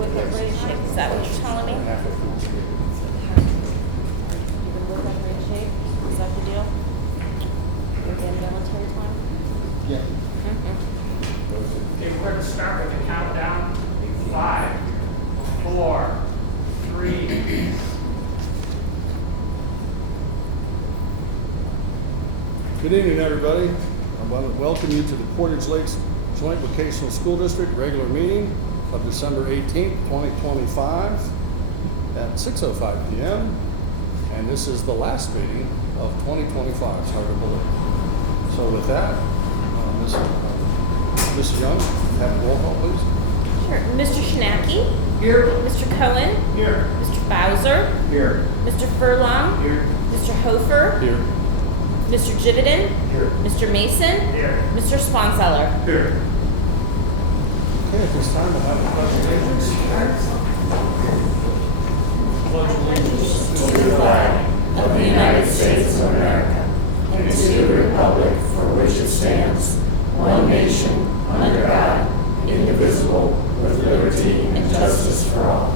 with it ready to shake? Is that what you're telling me? You're gonna look at ready to shake? Is that the deal? You're in military time? Yeah. Okay, we're going to start with the countdown. 5, 4, 3. Good evening, everybody. I want to welcome you to the Portage Lakes Joint Vocational School District regular meeting of December 18th, 2025 at 6:05 p.m. And this is the last meeting of 2025. It's hard to believe. So with that, Ms. Young, have a roll call, please. Sure. Mr. Shinaki? Here. Mr. Cohen? Here. Mr. Bowser? Here. Mr. Furlong? Here. Mr. Hofer? Here. Mr. Jividen? Here. Mr. Mason? Here. Mr. Sponseller? Here. Okay, at this time, we'll have a pledge of allegiance. To the flag of the United States of America and to the republic for which it stands, one nation, under God, indivisible, with liberty and justice for all.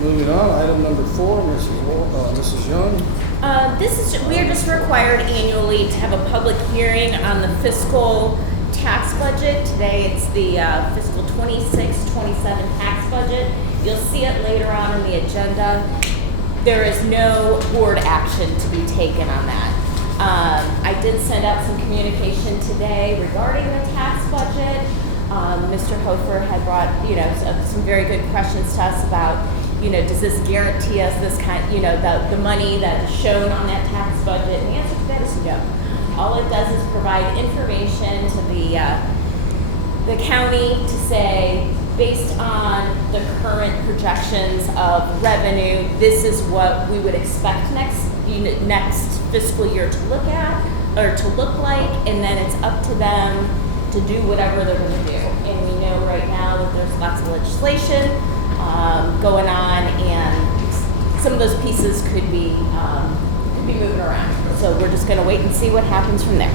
Moving on, item number 4, Mrs. Young. We are just required annually to have a public hearing on the fiscal tax budget. Today it's the fiscal 26-27 tax budget. You'll see it later on in the agenda. There is no board action to be taken on that. I did send out some communication today regarding the tax budget. Mr. Hofer had brought, some very good questions to us about, does this guarantee us this kind, the money that is shown on that tax budget? And the answer to that is no. All it does is provide information to the county to say, based on the current projections of revenue, this is what we would expect next fiscal year to look at or to look like, and then it's up to them to do whatever they're going to do. And we know right now that there's lots of legislation going on, and some of those pieces could be moving around. So we're just going to wait and see what happens from there.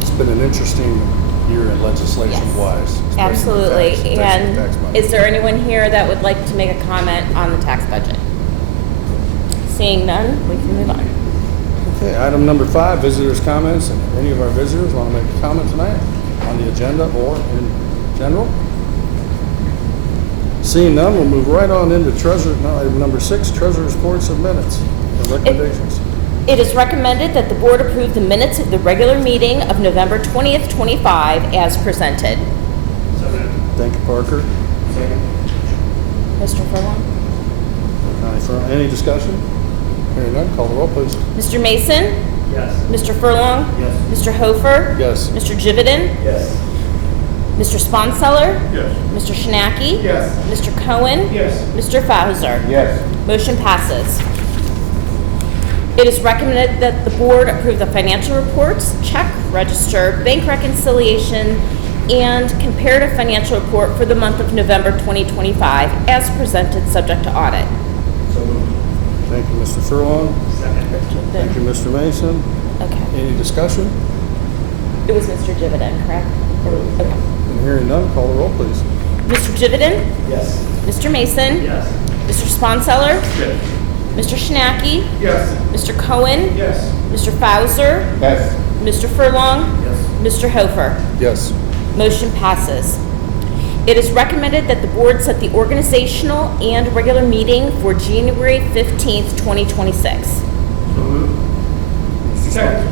It's been an interesting year in legislation-wise. Yes, absolutely. Tax money. Is there anyone here that would like to make a comment on the tax budget? Seeing none, we can move on. Okay, item number 5, visitors' comments. Any of our visitors want to make a comment tonight on the agenda or in general? Seeing none, we'll move right on into item number 6, treasurer's reports of minutes and recommendations. It is recommended that the board approve the minutes of the regular meeting of November 20th, 25 as presented. Thank you, Parker. Mr. Furlong? Any discussion? Hearing none, call the roll, please. Mr. Mason? Yes. Mr. Furlong? Yes. Mr. Hofer? Yes. Mr. Jividen? Yes. Mr. Sponseller? Yes. Mr. Shinaki? Yes. Mr. Cohen? Yes. Mr. Bowser? Yes. Motion passes. It is recommended that the board approve the financial reports, check, register, bank reconciliation, and comparative financial report for the month of November 2025 as presented, subject to audit. So moved. Thank you, Mr. Furlong. Second. Thank you, Mr. Mason. Okay. Any discussion? It was Mr. Jividen, correct? Okay. And hearing none, call the roll, please. Mr. Jividen? Yes. Mr. Mason? Yes. Mr. Sponseller? Yes. Mr. Shinaki? Yes. Mr. Cohen? Yes. Mr. Bowser? Yes. Mr. Furlong? Yes. Mr. Hofer? Yes. Motion passes. It is recommended that the board set the organizational and regular meeting for January 15th, 2026. So moved. Second.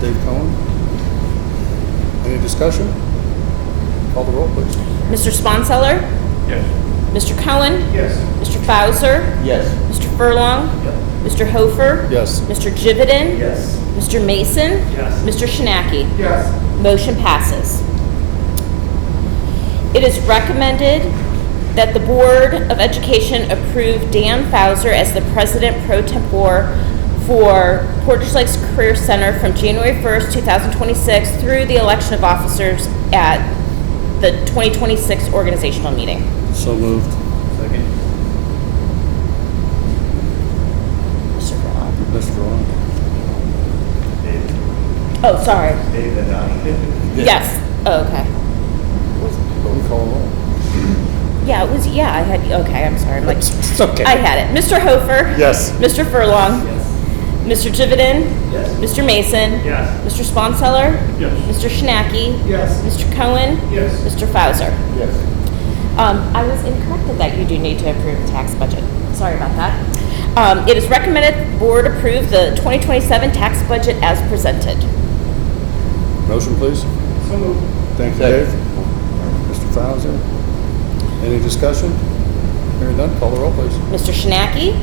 Dave Cohen. Any discussion? Call the roll, please. Mr. Sponseller? Yes. Mr. Cohen? Yes. Mr. Bowser? Yes. Mr. Furlong? Yep. Mr. Hofer? Yes. Mr. Jividen? Yes. Mr. Mason? Yes. Mr. Shinaki? Yes. Motion passes. It is recommended that the Board of Education approve Dan Bowser as the President Pro Tempore for Portage Lakes Career Center from January 1st, 2026 through the election of officers at the 2026 organizational meeting. So moved. Second. Mr. Furlong. Mr. Furlong. Oh, sorry. David and I. Yes. Oh, okay. Don't call roll. Yeah, it was, yeah, I had, okay, I'm sorry. I'm like, It's okay. I had it. Mr. Hofer? Yes. Mr. Furlong? Yes. Mr. Jividen? Yes. Mr. Mason? Yes. Mr. Sponseller? Yes. Mr. Schnacky? Yes. Mr. Cohen? Yes. Mr. Fauser? Yes. I was incorrect that you do need to approve the tax budget. Sorry about that. It is recommended the board approve the 2027 tax budget as presented. Motion, please. So moved. Thank you, Dave. Mr. Fauser. Any discussion? Hearing none, call the roll, please. Mr. Schnacky?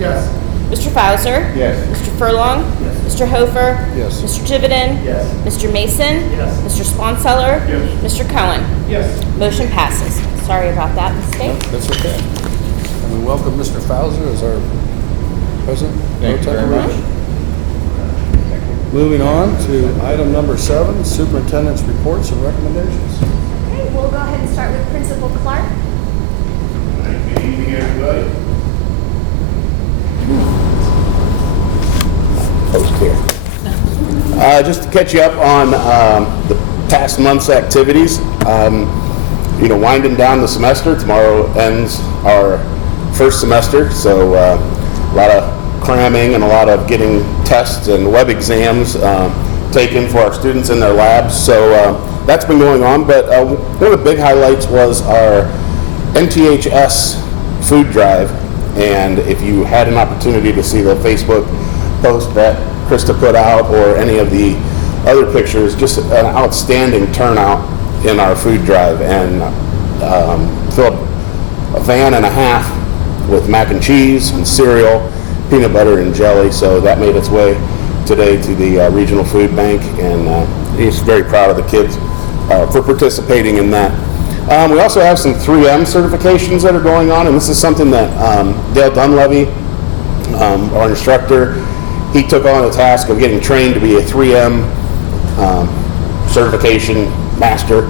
Yes. Mr. Fauser? Yes. Mr. Furlong? Yes. Mr. Hofer? Yes. Mr. Jividen? Yes. Mr. Mason? Yes. Mr. Sponseller? Yes. Mr. Cohen? Yes. Motion passes. Sorry about that No, mistake. that's okay. And we welcome Mr. Fauser as our president. Thank you Pro very Tem. much. Moving on to item number 7, superintendent's reports and recommendations. Okay, we'll go ahead and start with Principal Clark. Good evening, everybody. Post here. Just to catch you up on the past month's activities. Winding down the semester. Tomorrow ends our first semester, so a lot of cramming and a lot of getting tests and web exams taken for our students in their labs. So that's been going on, but one of the big highlights was our NTHS food drive. And if you had an opportunity to see the Facebook post that Krista put out or any of the other pictures, just an outstanding turnout in our food drive, and filled a van and a half with mac and cheese and cereal, peanut butter and jelly. So that made its way today to the regional food bank, and he's very proud of the kids for participating in that. We also have some 3M certifications that are going on, and this is something that Dale Dunleavy, our instructor, he took on the task of getting trained to be a 3M certification master.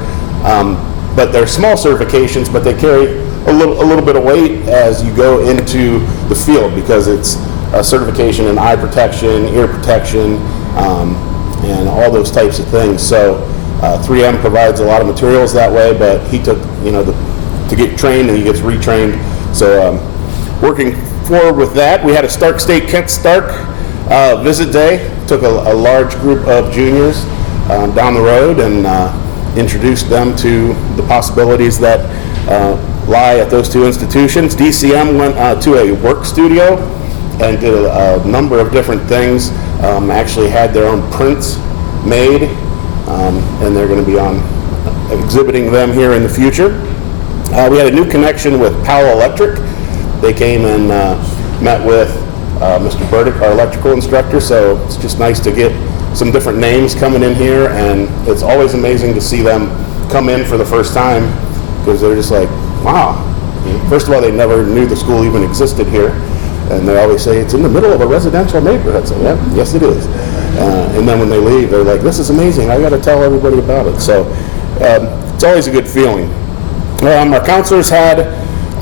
But they're small certifications, but they carry a little bit of weight as you go into the field, because it's a certification in eye protection, ear protection, and all those types of things. So 3M provides a lot of materials that way, but he took, to get trained, and he gets retrained. So working forward with that, we had a Stark State Kent Stark visit day. Took a large group of juniors down the road and introduced them to the possibilities that lie at those two institutions. DCM went to a work studio and did a number of different things. Actually had their own prints made, and they're going to be on exhibiting them here in the future. We had a new connection with Powell Electric. They came and met with Mr. Burdick, our electrical instructor, so it's just nice to get some different names coming in here, and it's always amazing to see them come in for the first time, because they're just like, wow. First of all, they never knew the school even existed here, and they always say it's in the middle of a residential neighborhood. So yeah, yes it is. And then when they leave, they're like, this is amazing, I got to tell everybody about it. So it's always a good feeling. Our counselors had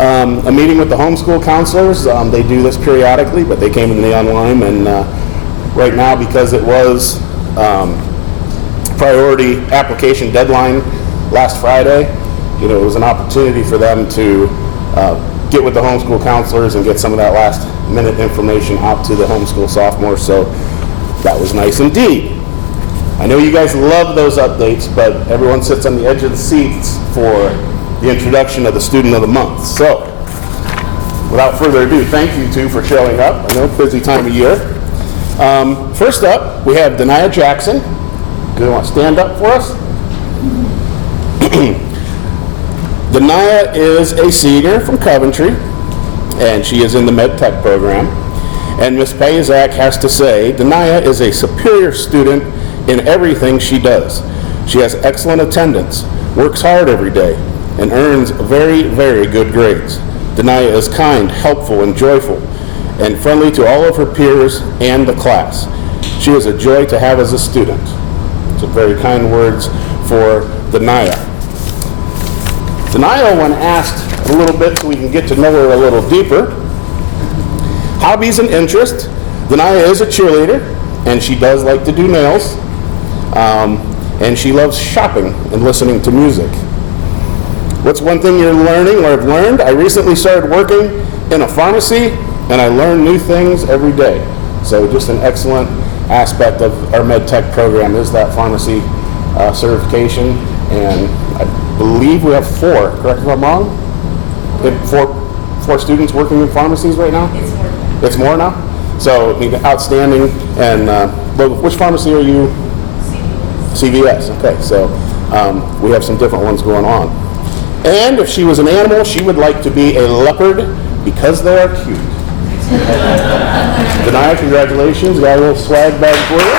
a meeting with the homeschool counselors. They do this periodically, but they came in the online, and right now, because it was priority application deadline last Friday, it was an opportunity for them to get with the homeschool counselors and get some of that last minute information out to the homeschool sophomores. So that was nice indeed. I know you guys love those updates, but everyone sits on the edge of the seats for the introduction of the Student of the Month. So without further ado, thank you two for showing up. I know, busy time of year. First up, we have Denia Jackson. Do you want to stand up for us? Denia is a senior from Coventry, and she is in the Med Tech program. And Ms. Payzak has to say, Denia is a superior student in everything she does. She has excellent attendance, works hard every day, and earns very, very good grades. Denia is kind, helpful, and joyful, and friendly to all of her peers and the class. She is a joy to have as a student. So very kind words for Denia. Denia, when asked a little bit so we can get to know her a little deeper, hobbies and interests, Denia is a cheerleader, and she does like to do nails. and she loves shopping and listening to music. What's one thing you're learning or have learned? I recently started working in a pharmacy, and I learn new things every day. So just an excellent aspect of our med tech program is that pharmacy certification, and I believe we have 4, correct me if I'm wrong? We have four students working in pharmacies right now? It's more. It's more now? So, I mean, outstanding. And which pharmacy are you? CVS. Okay, so we have some different ones going on. And if she was an animal, she would like to be a leopard because they are cute. Denai, congratulations. Got a little swag bag for you.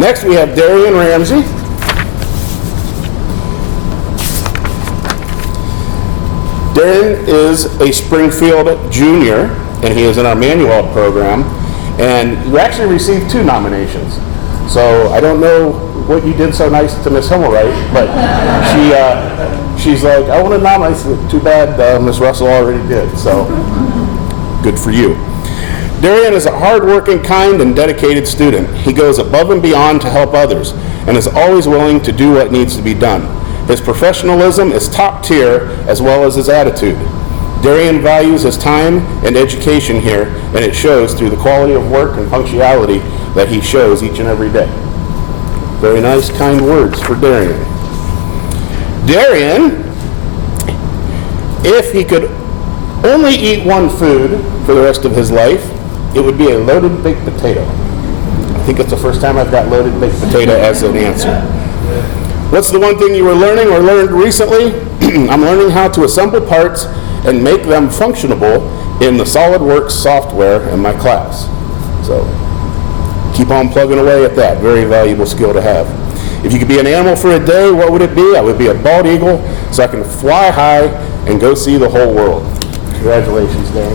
Next, we have Darian Ramsey. Darian is a Springfield junior, and he is in our Manual program. And you actually received 2 nominations. So I don't know what you did so nice to Miss Himmelwright, but she's like, I want to nominate you. Too bad Miss Russell already did. So good for you. Darian is a hardworking, kind, and dedicated student. He goes above and beyond to help others and is always willing to do what needs to be done. His professionalism is top tier, as well as his attitude. Darian values his time and education here, and it shows through the quality of work and punctuality that he shows each and every day. Very nice, kind words for Darian. Darian, if he could only eat one food for the rest of his life, it would be a loaded baked potato. I think it's the first time I've got loaded baked potato as an answer. What's the one thing you were learning or learned recently? I'm learning how to assemble parts and make them functionable in the SolidWorks software in my class. So keep on plugging away at that. Very valuable skill to have. If you could be an animal for a day, what would it be? I would be a bald eagle so I can fly high and go see the whole world. Congratulations, Dan.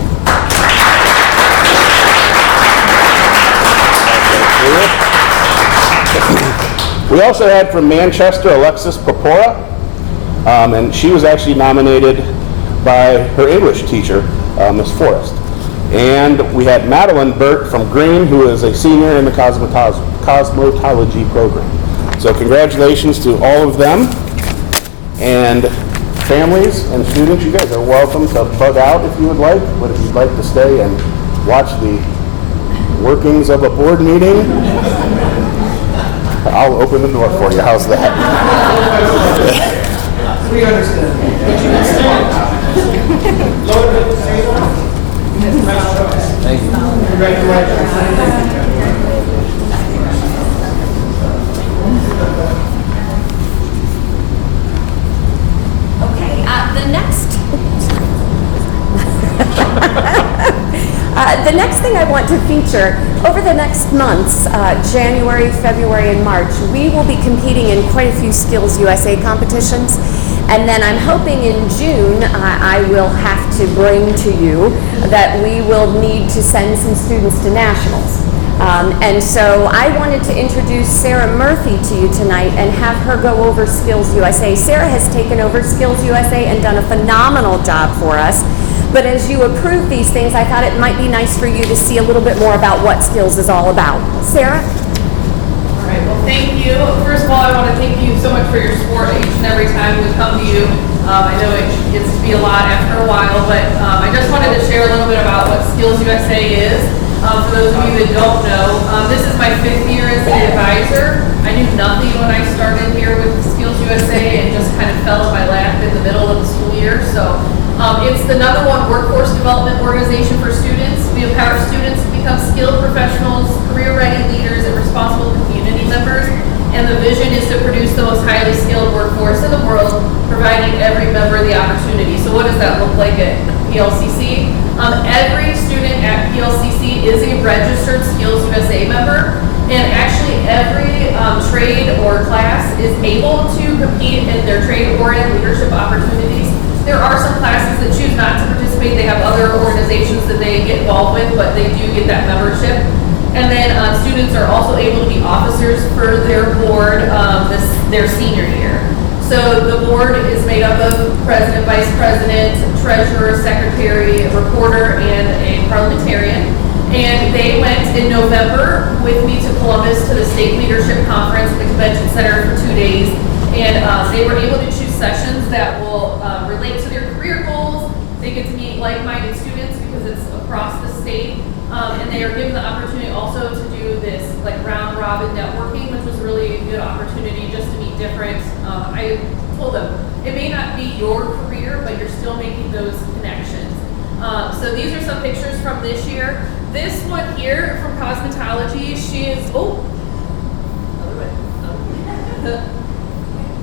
We also had from Manchester, Alexis Popora, and she was actually nominated by her English teacher, Miss Forrest. And we had Madeline Burt from Green, who is a senior in the cosmetology program. So congratulations to all of them. And families and students, you guys are welcome to bug out if you would like, but if you'd like to stay and watch the workings of a board meeting, I'll open the door for you. How's that? We understand. Thank you. Congratulations. Okay, the next thing I want to feature, over the next months, January, February, and March, we will be competing in quite a few Skills USA competitions. And then I'm hoping in June, I will have to bring to you that we will need to send some students to nationals. And so I wanted to introduce Sarah Murphy to you tonight and have her go over Skills USA. Sarah has taken over Skills USA and done a phenomenal job for us. But as you approve these things, I thought it might be nice for you to see a little bit more about what Skills is all about. Sarah? All right, well, thank you. First of all, I want to thank you so much for your support each and every time we come to you. I know it gets to be a lot after a while, but I just wanted to share a little bit about what Skills USA is. For those of you that don't know, this is my 5th year as the advisor. I knew nothing when I started here with Skills USA and just kind of fell in my lap in the middle of the school year. So it's the #1 workforce development organization for students. We empower students to become skilled professionals, career-ready leaders, and responsible community members. And the vision is to produce the most highly skilled workforce in the world, providing every member the opportunity. So what does that look like at PLCC? Every student at PLCC is a registered Skills USA member, and actually every trade or class is able to compete in their trade or in leadership opportunities. There are some classes that choose not to participate. They have other organizations that they get involved with, but they do get that membership. And then students are also able to be officers for their board their senior year. So the board is made up of president, vice president, treasurer, secretary, reporter, and a parliamentarian. And they went in November with me to Columbus to the State Leadership Conference at the Convention Center for 2 days. And they were able to choose sessions that will relate to their career goals. They get to meet like-minded students because it's across the state. And they are given the opportunity also to do this like round robin networking, which was really a good opportunity just to meet different. I told them it may not be your career, but you're still making those connections. So these are some pictures from this year. This one here from cosmetology, she is other way.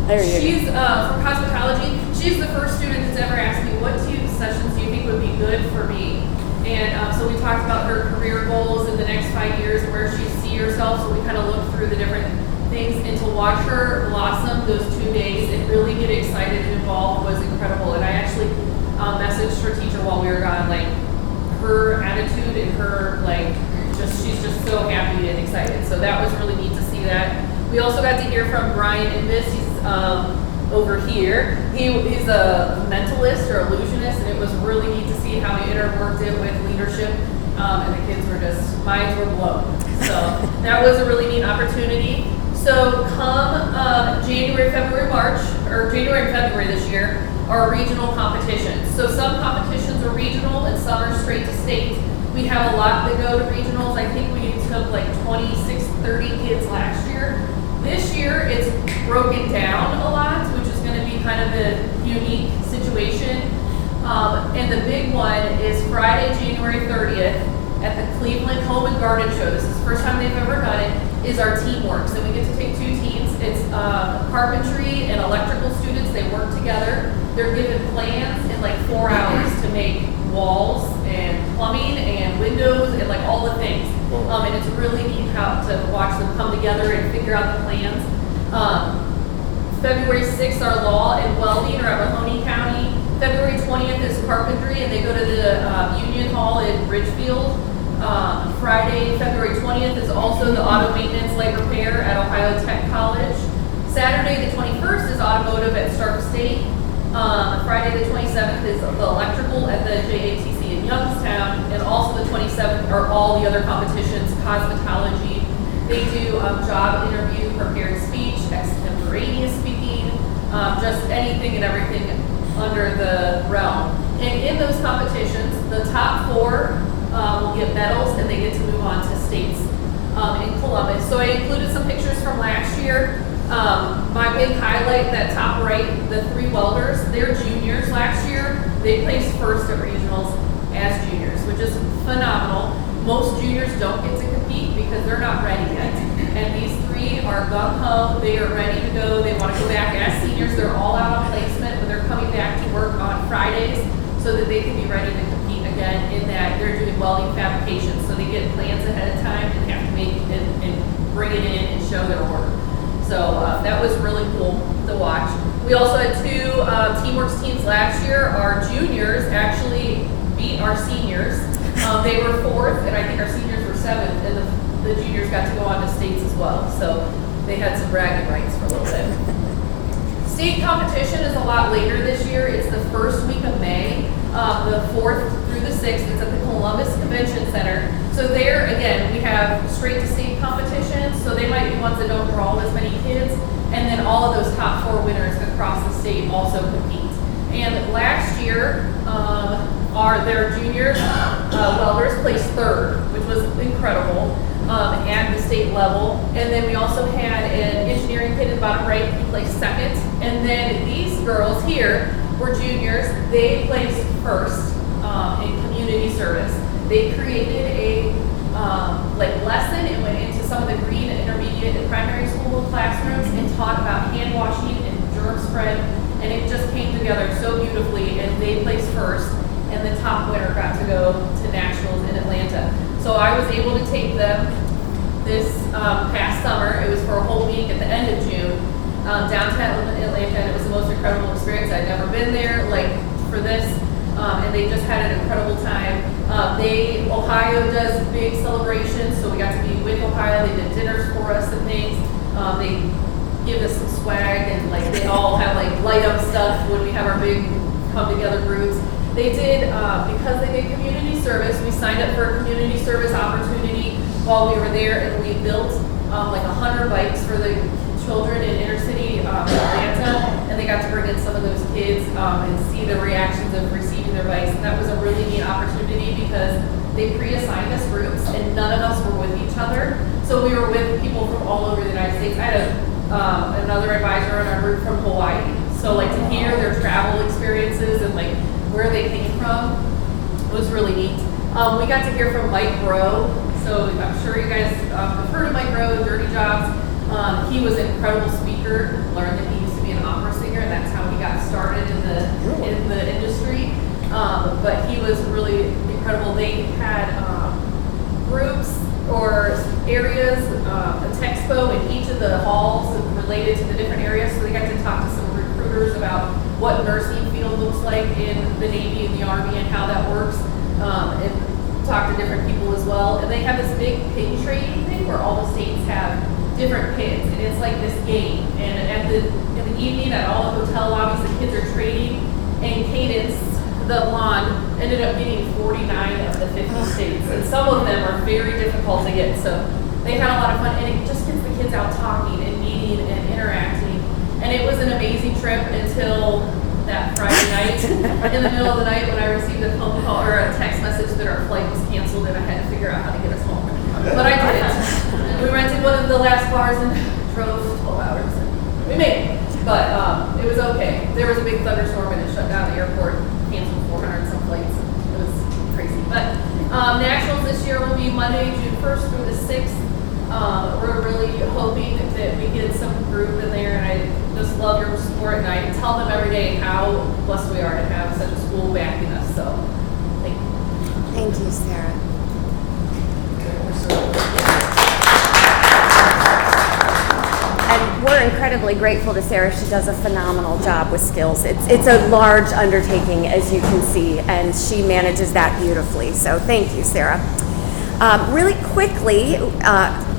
There you She's from cosmetology. She's the first student that's ever asked me, what sessions do you think would be good for me? And so we talked about her career goals in the next 5 years and where she sees herself. So we kind of looked through the different things, and to watch her blossom those 2 days and really get excited and involved was incredible. And I actually messaged her teacher while we were gone, like her attitude and her she's just so happy and excited. So that was really neat to see that. We also got to hear from Brian Invis. He's over here. He's a mentalist or illusionist, and it was really neat to see how he interworked it with leadership. And the kids were just, minds were blown. So that was a really neat opportunity. So come January, and February this year are regional competitions. So some competitions are regional and some are straight to state. We have a lot that go to regionals. I think we took like 26, 30 kids last year. This year it's broken down a lot, which is going to be kind of a unique situation. And the big one is Friday, January 30th at the Cleveland Home and Garden Show. This is the first time they've ever done it, is our teamwork. So we get to take 2 teams. It's carpentry and electrical students. They work together. They're given plans in like 4 hours to make walls and plumbing and windows and like all the things. And it's really neat how to watch them come together and figure out the plans. February 6th are law and welding are at Mahoney County. February 20th is carpentry, and they go to the Union Hall in Ridgefield. Friday, February 20th is also the auto maintenance light repair at Ohio Tech College. Saturday, the 21st is automotive at Stark State. Friday, the 27th is the electrical at the JATC in Youngstown. And also the 27th are all the other competitions, cosmetology. They do job interview, prepared speech, extemporaneous speaking, just anything and everything under the realm. And in those competitions, the top 4 will get medals and they get to move on to states in Columbus. So I included some pictures from last year. My big highlight, that top right, the 3 welders, they're juniors last year. They placed first at regionals as juniors, which is phenomenal. Most juniors don't get to compete because they're not ready yet. And these 3 are gung-ho, they are ready to go, they want to go back as seniors, they're all out on placement, but they're coming back to work on Fridays so that they can be ready to compete again in that they're doing welding fabrication. So they get plans ahead of time and have to make and bring it in and show their work. So that was really cool to watch. We also had 2 Teamworks teams last year. Our juniors actually beat our seniors. They were 4th, and I think our seniors were 7th, and the juniors got to go on to states as well. So they had some bragging rights for a little bit. State competition is a lot later this year. It's the first week of May, the 4th through the 6th. It's at the Columbus Convention Center. So there, again, we have straight to state competitions. So they might be ones that don't draw as many kids. And then all of those top 4 winners across the state also compete. And last year, their juniors welders placed 3rd, which was incredible at the state level. And then we also had an engineering kid in the bottom right, he placed 2nd. And then these girls here were juniors. They placed 1st in community service. They created a lesson and went into some of the green intermediate and primary school classrooms and taught about hand washing and germ spread. And it just came together so beautifully, and they placed 1st. And the top winner got to go to nationals in Atlanta. So I was able to take them this past summer. It was for a whole week at the end of June, downtown Atlanta, and it was the most incredible experience. I'd never been there for this, and they just had an incredible time. Ohio does big celebrations, so we got to be with Ohio. They did dinners for us and things. They give us some swag, and like they all have like light up stuff when we have our big come together groups. They did, because they did community service, we signed up for a community service opportunity while we were there, and we built like 100 bikes for the children in inner city Atlanta, and they got to bring in some of those kids and see the reactions of receiving their bikes. And that was a really neat opportunity because they pre-assigned us groups, and none of us were with each other. So we were with people from all over the United States. I had another advisor in our group from Hawaii. So like to hear their travel experiences and like where they came from was really neat. We got to hear from Mike Rowe. So I'm sure you guys have heard of Mike Rowe, Dirty Jobs. He was an incredible speaker. Learned that he used to be an opera singer, and that's how he got started in the industry. But he was really incredible. They had groups or areas, a texpo in each of the halls related to the different areas. So they got to talk to some recruiters about what nursing field looks like in the Navy and the Army and how that works, and talk to different people as well. And they have this big pin trading thing where all the states have different pins, and it's like this game. And in the evening at all the hotel lobbies, the kids are trading, and Cadence, the blonde, ended up getting 49 of the 50 states, and some of them are very difficult to get. So they had a lot of fun, and it just gets the kids out talking and meeting and interacting. And it was an amazing trip until that Friday night, in the middle of the night, when I received a phone call or a text message that our flight was canceled, and I had to figure out how to get us home. But I did it. We rented one of the last bars and drove 12 hours. We made it, but it was okay. There was a big thunderstorm and it shut down the airport, canceled 400 some flights. It was crazy. But Nationals this year will be Monday, June 1st through the 6th. We're really hoping that we get some group in there, and I just love your support, and I tell them every day how blessed we are to have such a school backing us. So, thank you. Thank you, Sarah. And we're incredibly grateful to Sarah. She does a phenomenal job with skills. It's a large undertaking, as you can see, and she manages that beautifully. So thank you, Sarah. Really quickly,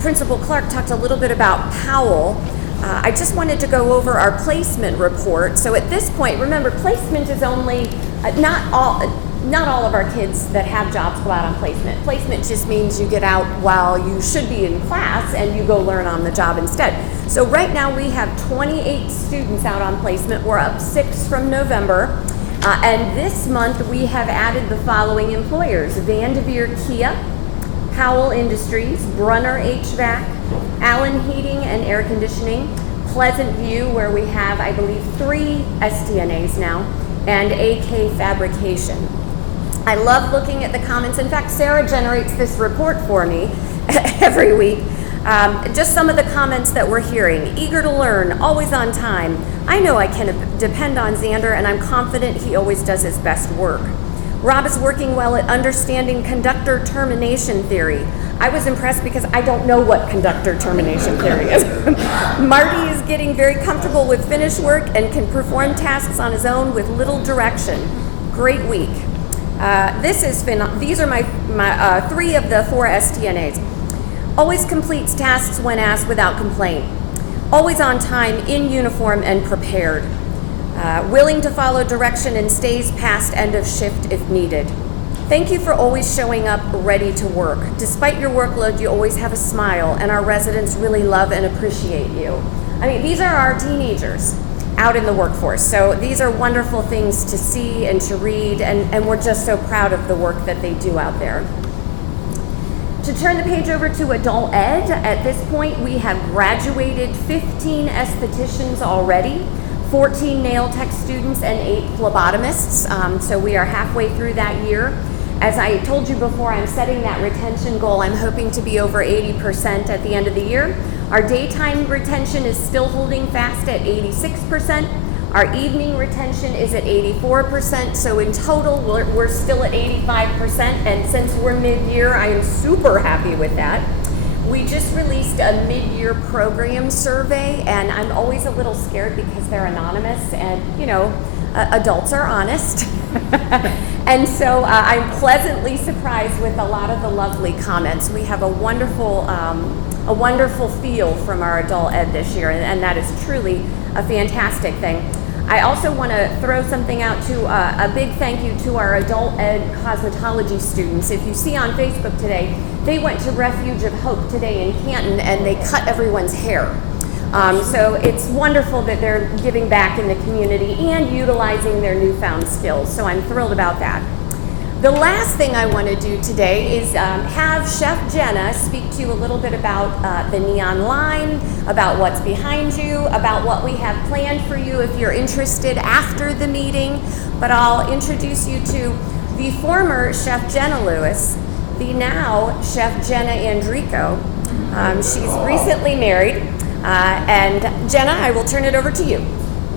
Principal Clark talked a little bit about Powell. I just wanted to go over our placement report. So at this point, remember, placement is only, not all of our kids that have jobs go out on placement. Placement just means you get out while you should be in class and you go learn on the job instead. So right now we have 28 students out on placement. We're up 6 from November. And this month we have added the following employers: Vanderveer Kia, Powell Industries, Brunner HVAC, Allen Heating and Air Conditioning, Pleasant View, where we have, I believe, 3 STNAs now, and AK Fabrication. I love looking at the comments. In fact, Sarah generates this report for me every week. Just some of the comments that we're hearing: eager to learn, always on time. I know I can depend on Xander, and I'm confident he always does his best work. Rob is working well at understanding conductor termination theory. I was impressed because I don't know what conductor termination theory is. Marty is getting very comfortable with finished work and can perform tasks on his own with little direction. Great week. These are my 3 of the 4 STNAs. Always completes tasks when asked without complaint. Always on time, in uniform, and prepared. Willing to follow direction and stays past end of shift if needed. Thank you for always showing up ready to work. Despite your workload, you always have a smile, and our residents really love and appreciate you. I mean, these are our teenagers out in the workforce, so these are wonderful things to see and to read, and we're just so proud of the work that they do out there. To turn the page over to adult ed, at this point we have graduated 15 estheticians already, 14 nail tech students, and 8 phlebotomists. So we are halfway through that year. As I told you before, I'm setting that retention goal. I'm hoping to be over 80% at the end of the year. Our daytime retention is still holding fast at 86%. Our evening retention is at 84%. So in total, we're still at 85%. And since we're mid-year, I am super happy with that. We just released a mid-year program survey, and I'm always a little scared because they're anonymous, and you know, adults are honest. And so I'm pleasantly surprised with a lot of the lovely comments. We have a wonderful a wonderful feel from our adult ed this year, and that is truly a fantastic thing. I also want to throw something out to a big thank you to our adult ed cosmetology students. If you see on Facebook today, they went to Refuge of Hope today in Canton and they cut everyone's hair. So it's wonderful that they're giving back in the community and utilizing their newfound skills. So I'm thrilled about that. The last thing I want to do today is have Chef Jenna speak to you a little bit about the neon line, about what's behind you, about what we have planned for you if you're interested after the meeting. But I'll introduce you to the former Chef Jenna Lewis, the now Chef Jenna Andrico. She's recently married. And Jenna, I will turn it over to you.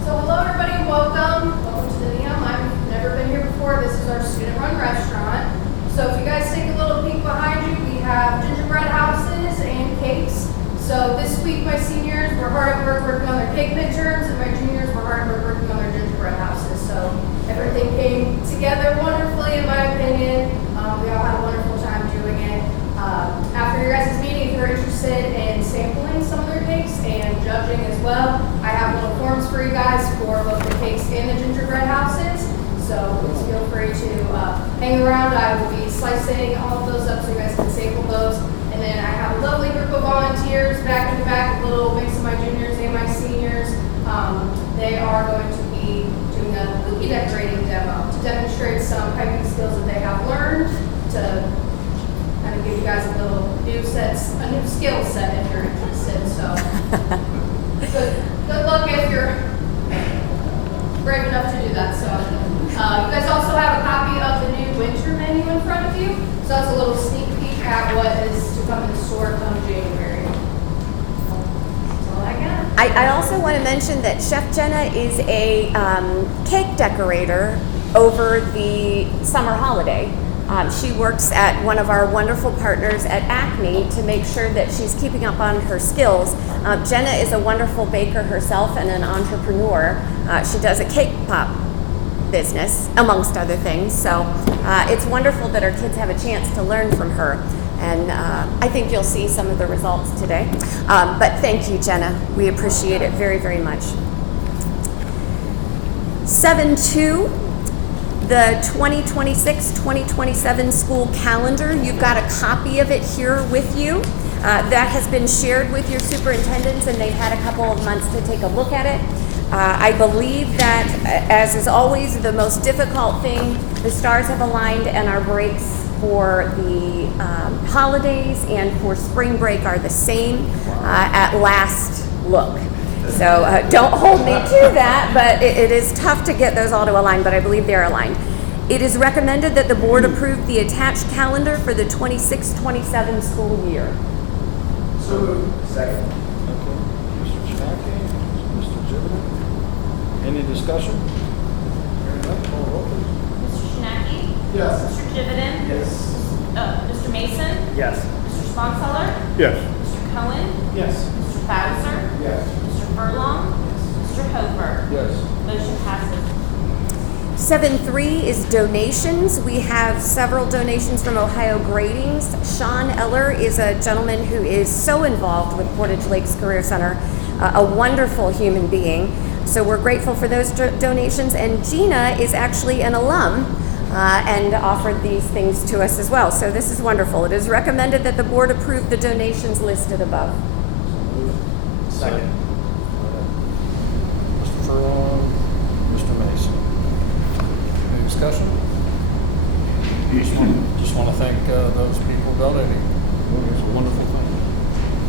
So hello everybody, welcome to the Neon. I've never been here before. This is our student-run restaurant. So if you guys take a little peek behind you, we have gingerbread houses and cakes. So this week my seniors were hard at work working on their cake midterms, and my juniors were hard at work working on their gingerbread houses. So everything came together wonderfully in my opinion. We all had a wonderful time doing it. After your guys' meeting, if you're interested in sampling some of their cakes and judging as well, I have little forms for you guys for both the cakes and the gingerbread houses. So please feel free to hang around. I will be slicing all of those up so you guys can sample those. And then I have a lovely group of volunteers back in the back, a little mix of my juniors and my seniors. They are going to be doing a cookie decorating demo to demonstrate some piping skills that they have learned to kind of give you guys a little new skill set if you're interested. So good luck if you're brave enough to do that. So you guys also have a copy of the new winter menu in front of you. So that's a little sneak peek at what is to come in the store come January. That's all I got. I also want to mention that Chef Jenna is a cake decorator over the summer holiday. She works at one of our wonderful partners at Acme to make sure that she's keeping up on her skills. Jenna is a wonderful baker herself and an entrepreneur. She does a cake pop business, amongst other things. So it's wonderful that our kids have a chance to learn from her. And I think you'll see some of the results today. But thank you, Jenna. We appreciate it very, very much. 7-2. The 2026-2027 school calendar, you've got a copy of it here with you. That has been shared with your superintendents and they've had a couple of months to take a look at it. I believe that, as is always the most difficult thing, the stars have aligned and our breaks for the holidays and for spring break are the same at last look. So don't hold me to that, but it is tough to get those all to align, but I believe they're aligned. It is recommended that the board approve the attached calendar for the 26-27 school year. So moved. Second. Okay. Mr. Chinaki, Mr. Jimenez. Any discussion? Hearing none, call roll please. Mr. Shinaki? Yes. Mr. Jividan? Yes. Mr. Mason? Yes. Mr. Sponseller? Yes. Mr. Cohen? Yes. Mr. Bowser? Yes. Mr. Furlong? Mr. Hofer? Yes. Motion passes. 7-3 is donations. We have several donations from Ohio Gradings. Sean Eller is a gentleman who is so involved with Portage Lakes Career Center, a wonderful human being. So we're grateful for those donations. And Gina is actually an alum and offered these things to us as well. So this is wonderful. It is recommended that the board approve the donations listed above. Second. Mr. Furlong, Mr. Mason. Any discussion? Just want to thank those people donating. It's a wonderful thing.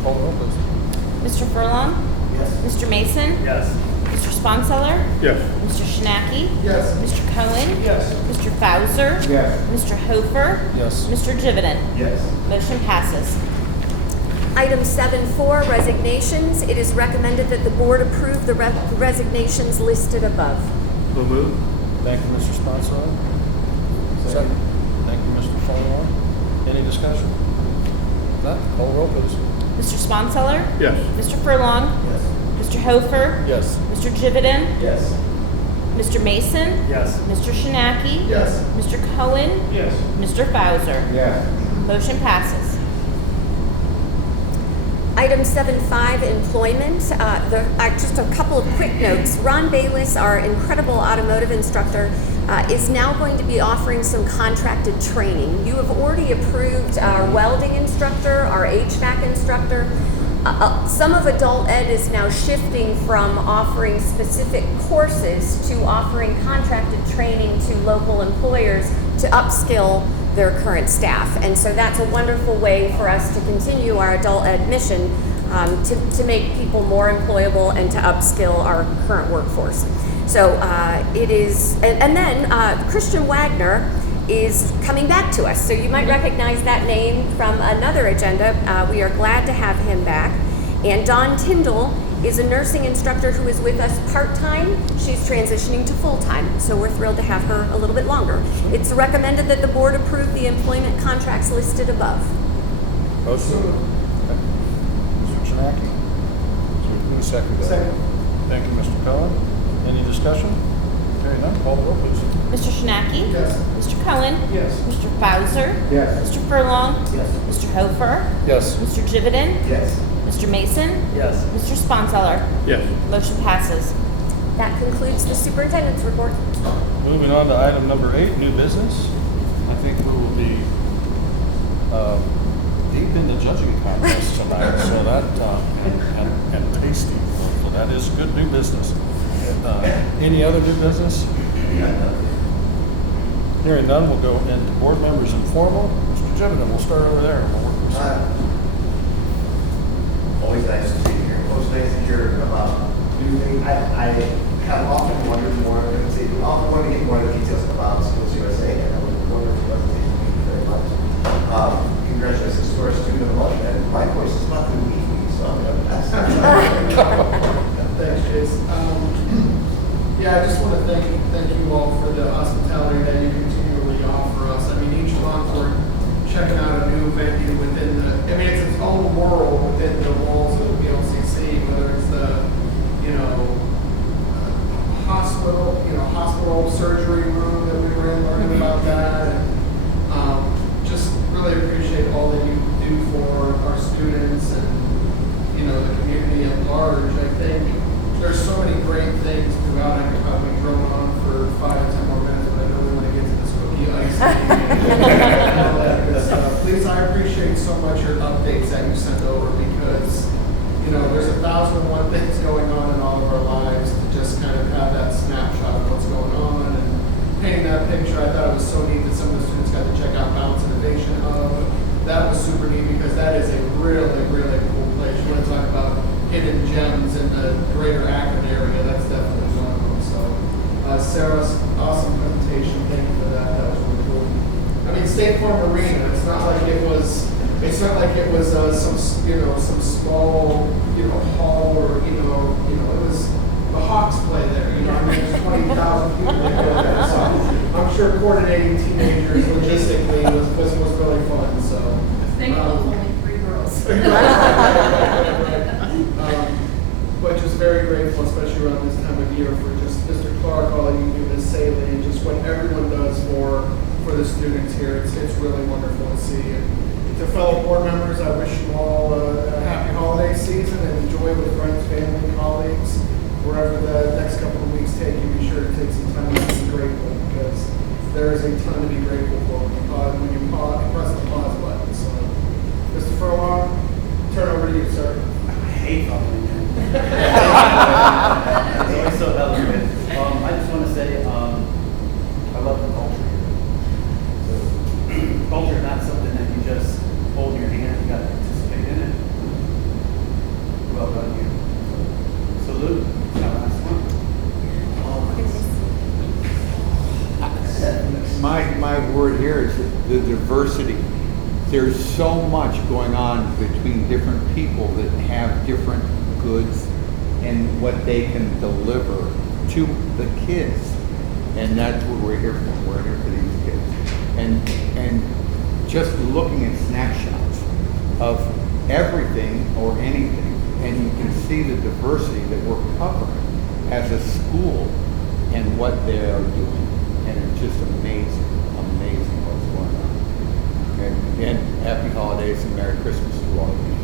Call roll please. Mr. Furlong? Yes. Mr. Mason? Yes. Mr. Sponseller? Yes. Mr. Shinaki? Yes. Mr. Cohen? Yes. Mr. Bowser? Yes. Mr. Hofer? Yes. Mr. Jividan? Yes. Motion passes. Item 7-4, resignations. It is recommended that the board approve the resignations listed above. So moved. Thank you, Mr. Sponsor. Second. Thank you, Mr. Furlong. Any discussion? That, call roll please. Mr. Sponseller? Yes. Mr. Furlong? Yes. Mr. Hofer? Yes. Mr. Jividan? Yes. Mr. Mason? Yes. Mr. Shinaki? Yes. Mr. Cohen? Yes. Mr. Bowser? Yes. Motion passes. Item 7.5, employment. Just a couple of quick notes. Ron Bayless, our incredible automotive instructor, is now going to be offering some contracted training. You have already approved our welding instructor, our HVAC instructor. Some of adult ed is now shifting from offering specific courses to offering contracted training to local employers to upskill their current staff. And so that's a wonderful way for us to continue our adult ed mission to make people more employable and to upskill our current workforce. So it is, and then Christian Wagner is coming back to us. So you might recognize that name from another agenda. We are glad to have him back. And Dawn Tyndall is a nursing instructor who is with us part-time. She's transitioning to full-time, so we're thrilled to have her a little bit longer. It's recommended that the board approve the employment contracts listed above. Motion. Mr. Chinaki. Who seconded that? Second. Thank you, Mr. Cohen. Any discussion? Hearing none, call the roll, please. Mr. Shinaki? Yes. Mr. Cullen? Yes. Mr. Bowser? Yes. Mr. Furlong? Yes. Mr. Hofer? Yes. Mr. Jividan? Yes. Mr. Mason? Yes. Mr. Sponzeller? Yes. Motion passes. That concludes the superintendent's report. Moving on to item number 8, new business. I think we will be deep in the judging contest tonight, so that, and tasty, so that is good new business. Any other new business? Hearing none, we'll go into board members informal. Mr. Jividan, we'll start over there. We'll work this out. Always nice to be here. Always nice to hear about new things. I have often wondered more, often wanted to get more of the details about Schools USA, and I would wonder if the presentation. Thank you very much. Congratulations to our student of lunch, and my voice is not going to leave me, so I'm going to pass that. Thanks, Chase. Yeah, I just want to thank you all for the hospitality that you continually offer us. I mean, each month we're checking out a new venue within it's its own world within the walls of the BLCC, whether it's the, hospital surgery room that we were in learning about that. And, just really appreciate all that you do for our students and, the community at large. I think there's so many great things throughout. I could probably drone on for 5 to 10 more minutes, but I know we want to get to this cookie ice and all that good stuff. Please, I appreciate so much your updates that you send over because, there's 1,001 things going on in all of our lives to just kind of have that snapshot of what's going on and painting that picture. I thought it was so neat that some of the students got to check out Balance Innovation Hub. That was super neat because that is a really, really cool place. You want to talk about hidden gems in the greater Akron area, that's definitely one of them. So, Sarah's awesome presentation. Thank you for that. That was really cool. I mean, State Farm Arena. It's not like it was some small hall or it was the Hawks play there. I mean, there's 20,000 people that go there. So I'm sure coordinating teenagers logistically was really fun. So. Thankful it's only 3 girls. But just very grateful, especially around this time of year, for just Mr. Clark, all you do, Ms. Saley, and just what everyone does for the students here. It's really wonderful to see. And to fellow board members, I wish you all a happy holiday season and enjoy with friends, family, colleagues, wherever the next couple of weeks take you. Be sure to take some time to be grateful because there is a ton to be grateful for when you press the pause button. So, Mr. Furlong, turn over to you, sir. I hate talking. It's always so elegant. I just want to say I love the culture here. So, culture is not something that you just hold in your hand. You got to participate in it. Well done, you. So, salute. That last one. My word here is the diversity. There's so much going on between different people that have different goods and what they can deliver to the kids. And that's what we're here for. We're here for these kids. And just looking at snapshots of everything or anything, and you can see the diversity that we're covering as a school and what they are doing. And it's just amazing what's going on. And happy holidays and Merry Christmas to all of you.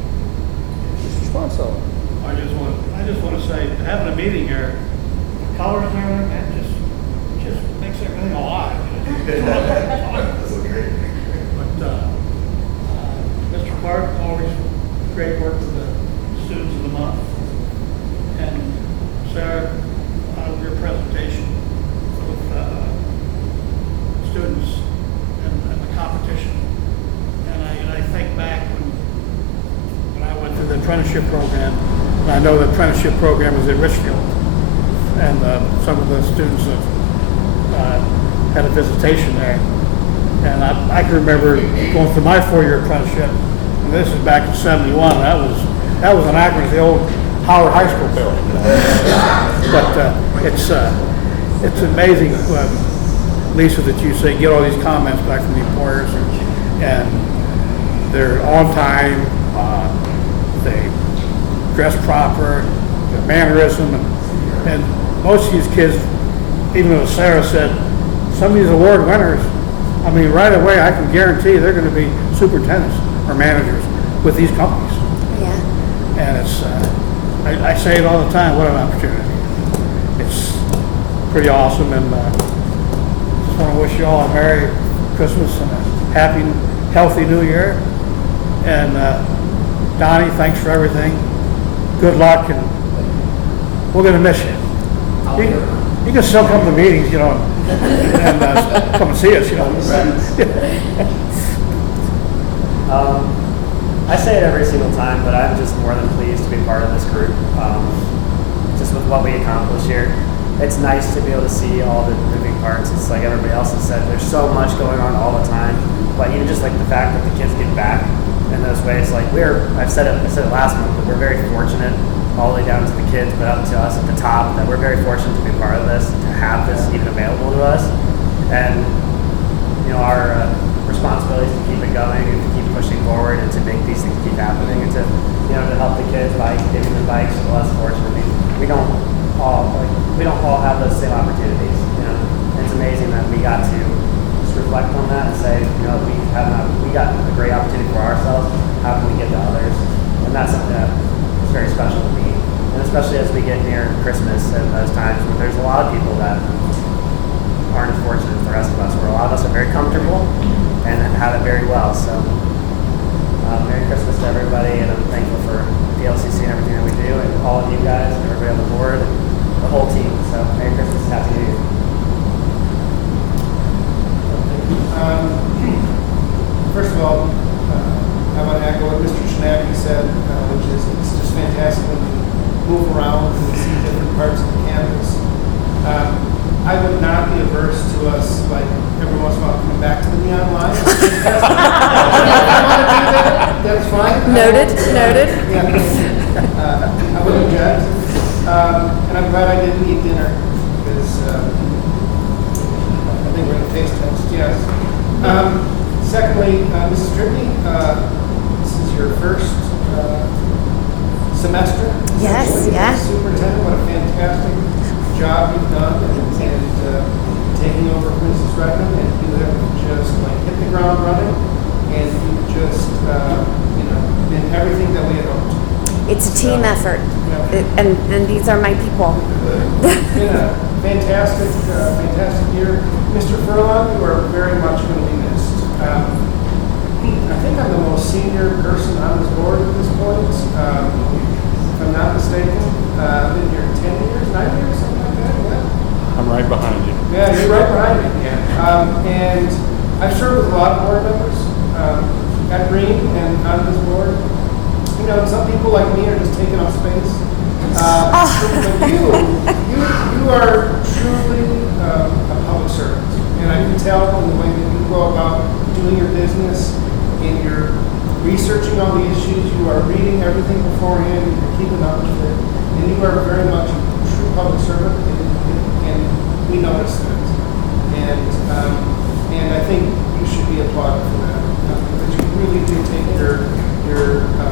Sponso. I just want to say, having a meeting here, the colors and everything, that just makes everything alive. That's great. But, Mr. Clark, always great work for the students of the month. And Sarah, your presentation with students and the competition. And I think back when I went through the apprenticeship program, and I know the apprenticeship program is at Richfield, and some of the students have had a visitation there. And I can remember going through my 4-year apprenticeship, and this is back in '71. That was an Akron, the old Howard High School building. But it's amazing, Lisa, that you say get all these comments back from the employers, and they're on time, they dress proper, their mannerism, and most of these kids, even though Sarah said some of these award winners, I mean, right away I can guarantee they're going to be superintendents or managers with these companies. Yeah. And it's, I say it all the time, what an opportunity. It's pretty awesome, and just want to wish you all a Merry Christmas and a happy, healthy New Year. And Donnie, thanks for everything. Good luck, and we're going to miss you. You can still come to meetings, you know, and come and see us, you know. I say it every single time, but I'm just more than pleased to be part of this group. Just with what we accomplished here, it's nice to be able to see all the moving parts. It's like everybody else has said, there's so much going on all the time. But even just like the fact that the kids get back in those ways, like I said it last month, but we're very fortunate all the way down to the kids, but up to us at the top, that we're very fortunate to be part of this, to have this even available to us. And, you know, our responsibility is to keep it going and to keep pushing forward and to make these things keep happening and to, you know, to help the kids by giving them bikes to the less fortunate. I mean, we don't all have those same opportunities, you know. And it's amazing that we got to just reflect on that and say, you know, we got a great opportunity for ourselves. How can we get to others? And that's something that is very special to me. And especially as we get near Christmas and those times when there's a lot of people that aren't as fortunate as the rest of us, where a lot of us are very comfortable and have it very well. So, Merry Christmas to everybody, and I'm thankful for the LCC and everything that we do, and all of you guys, and everybody on the board, and the whole team. So, Merry Christmas, Happy New Year. First of all, I want to echo what Mr. Shinaki said, which is it's just fantastic when you move around and see different parts of the campus. I would not be averse to us, like, every once in a while coming back to the neon line. If you want to do that, that's fine. Noted. Yeah. I wouldn't object. And I'm glad I didn't eat dinner, because I think we're going to taste test, yes. Secondly, Mrs. Trippy, this is your first semester. Yes, yeah. Superintendent, what a fantastic job you've done, and taking over from Mrs. Redmond, and you have just like hit the ground running, and you just been everything that we had hoped. It's a team effort, and these are my people. Been a fantastic year. Mr. Furlong, you are very much going to be missed. I think I'm the most senior person on this board at this point, if I'm not mistaken. I've been here 10 years, 9 years, something like that. Yeah. I'm right behind you. Yeah, you're right behind me. Yeah. And I've served with a lot of board members at Green and on this board. You know, some people like me are just taking up space. But you are truly a public servant. And I can tell in the way that you go about doing your business, and you're researching all the issues, you are reading everything beforehand, you're keeping up with it, and you are very much a true public servant, and we notice that. And I think you should be applauded for that, because you really do take your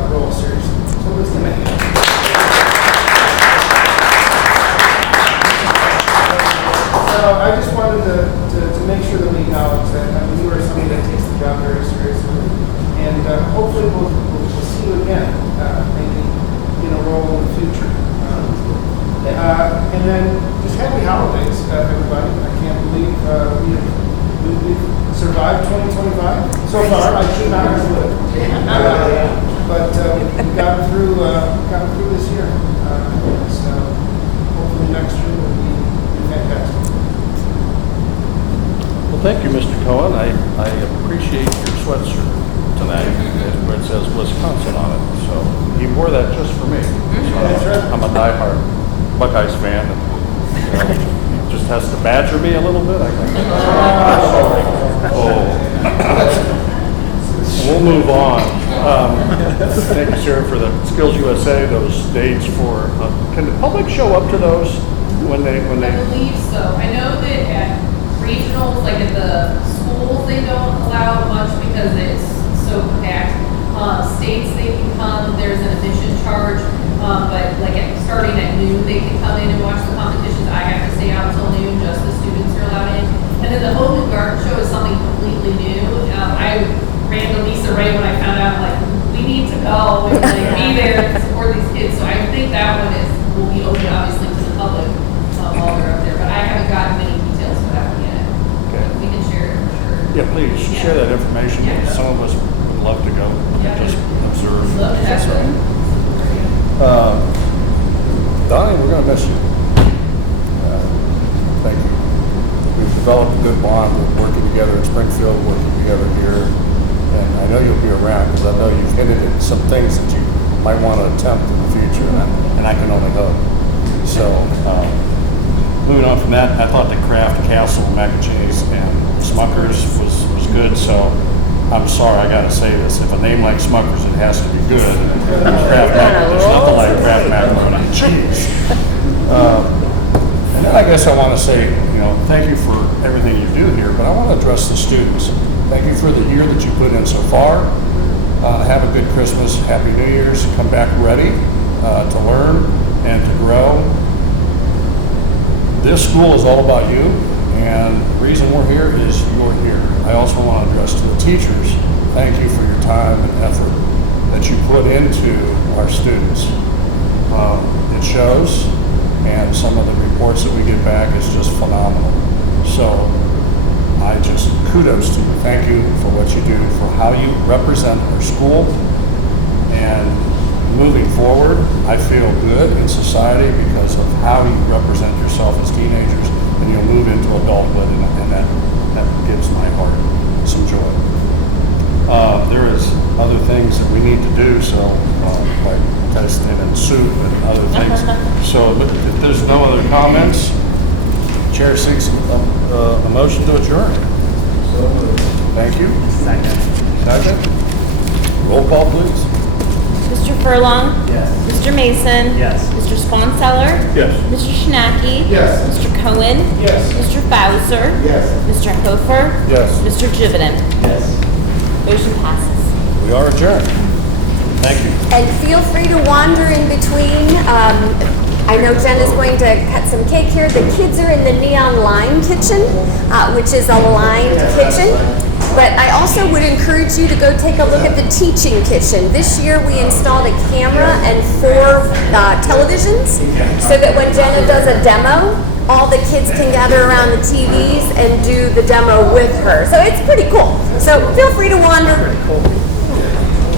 role seriously. So let's give it a hand. So I just wanted to make sure that we acknowledge that. I mean, you are somebody that takes the job very seriously, and hopefully we'll see you again, maybe role in the future. And then just happy holidays, everybody. I can't believe we've survived 2025 so far. I should not have lived, but we got through this year. So hopefully next year will be fantastic. Well, thank you, Mr. Cohen. I appreciate your sweatshirt tonight where it says Wisconsin on it. So he wore that just for me. So I'm a diehard Buckeyes fan. And, he just has to badger me a little bit, I think. We'll move on. Thank you, sir, for the Skills USA, those dates for, can the public show up to those when they? I believe so. I know that at regionals, like at the schools, they don't allow much because it's so packed. States, they can come, there's an admission charge, but like starting at noon, they can come in and watch the competitions. I have to stay out till noon, just the students are allowed in. And then the Home and Garden Show is something completely new. I ran to Lisa Ray when I found out, like, we need to go and like, be there to support these kids. So I think that one will be open, obviously, to the public while they're up there. But I haven't gotten many details for that one yet. Okay. We can share it for sure. Yeah, please share that information. Yeah. Some of us would love to go, just observe. Love to have them. Donnie, we're going to miss you. Thank you. We've developed a good bond with working together in Springfield, working together here, and I know you'll be around because I know you've hinted at some things that you might want to attempt in the future, and I can only hope. So, moving on from that, I thought the Kraft Castle mac and cheese and Smuckers was good, so I'm sorry, I gotta say this. If a name like Smuckers, it has to be good. Kraft there's nothing like Kraft macaroni and cheese. And then I guess I want to say, thank you for everything you do here, but I want to address the students. Thank you for the year that you put in so far. Have a good Christmas, Happy New Year's. Come back ready to learn and to grow. This school is all about you, and the reason we're here is you're here. I also want to address to the teachers, thank you for your time and effort that you put into our students. It shows, and some of the reports that we get back is just phenomenal. So I just kudos to you. Thank you for what you do, for how you represent our school, and moving forward, I feel good in society because of how you represent yourself as teenagers, and you'll move into adulthood, and that gives my heart some joy. There is other things that we need to do, so like testing and soup and other things. So if there's no other comments, Chair seeks a motion to adjourn. Thank you. Second. Roll call, please. Mr. Furlong? Yes. Mr. Mason? Yes. Mr. Sponseller? Yes. Mr. Shinaki? Yes. Mr. Cohen? Yes. Mr. Bowser? Yes. Mr. Hofer? Yes. Mr. Jividen? Yes. Motion passes. We are adjourned. Thank you. And feel free to wander in between. I know Jen is going to cut some cake here. The kids are in the Neon Line Kitchen, which is a lined kitchen. But I also would encourage you to go take a look at the Teaching Kitchen. This year we installed a camera and 4 televisions so that when Jenna does a demo, all the kids can gather around the TVs and do the demo with her. So it's pretty cool. So feel free to wander.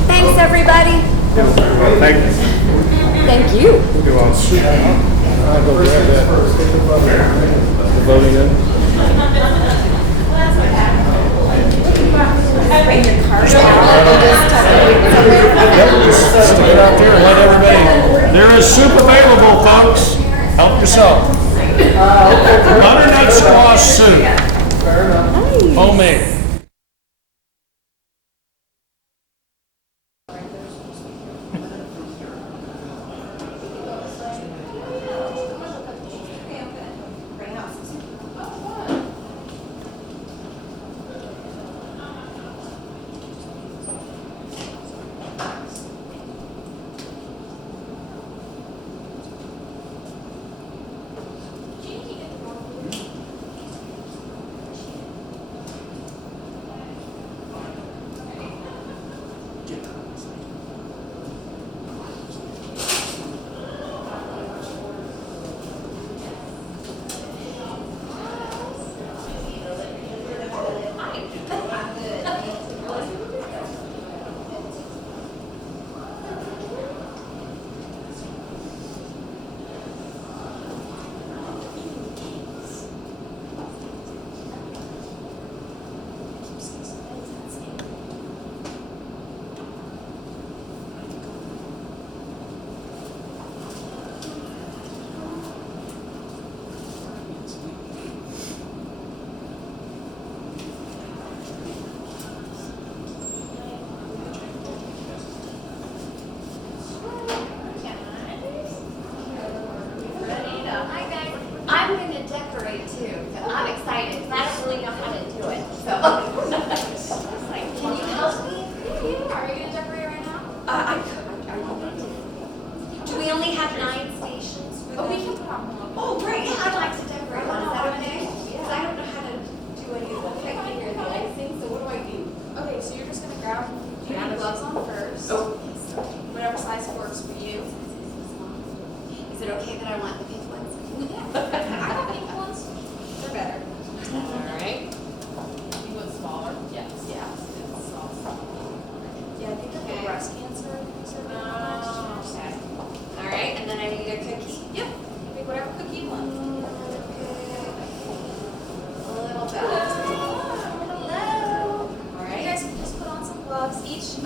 Thanks, everybody. Thank you. Thank you. Go on. I'll go grab that. The voting in. Bring your card out. Yep, just stick it out there and let everybody. There is soup available, folks. Help yourself. Butternut squash soup. Homemade.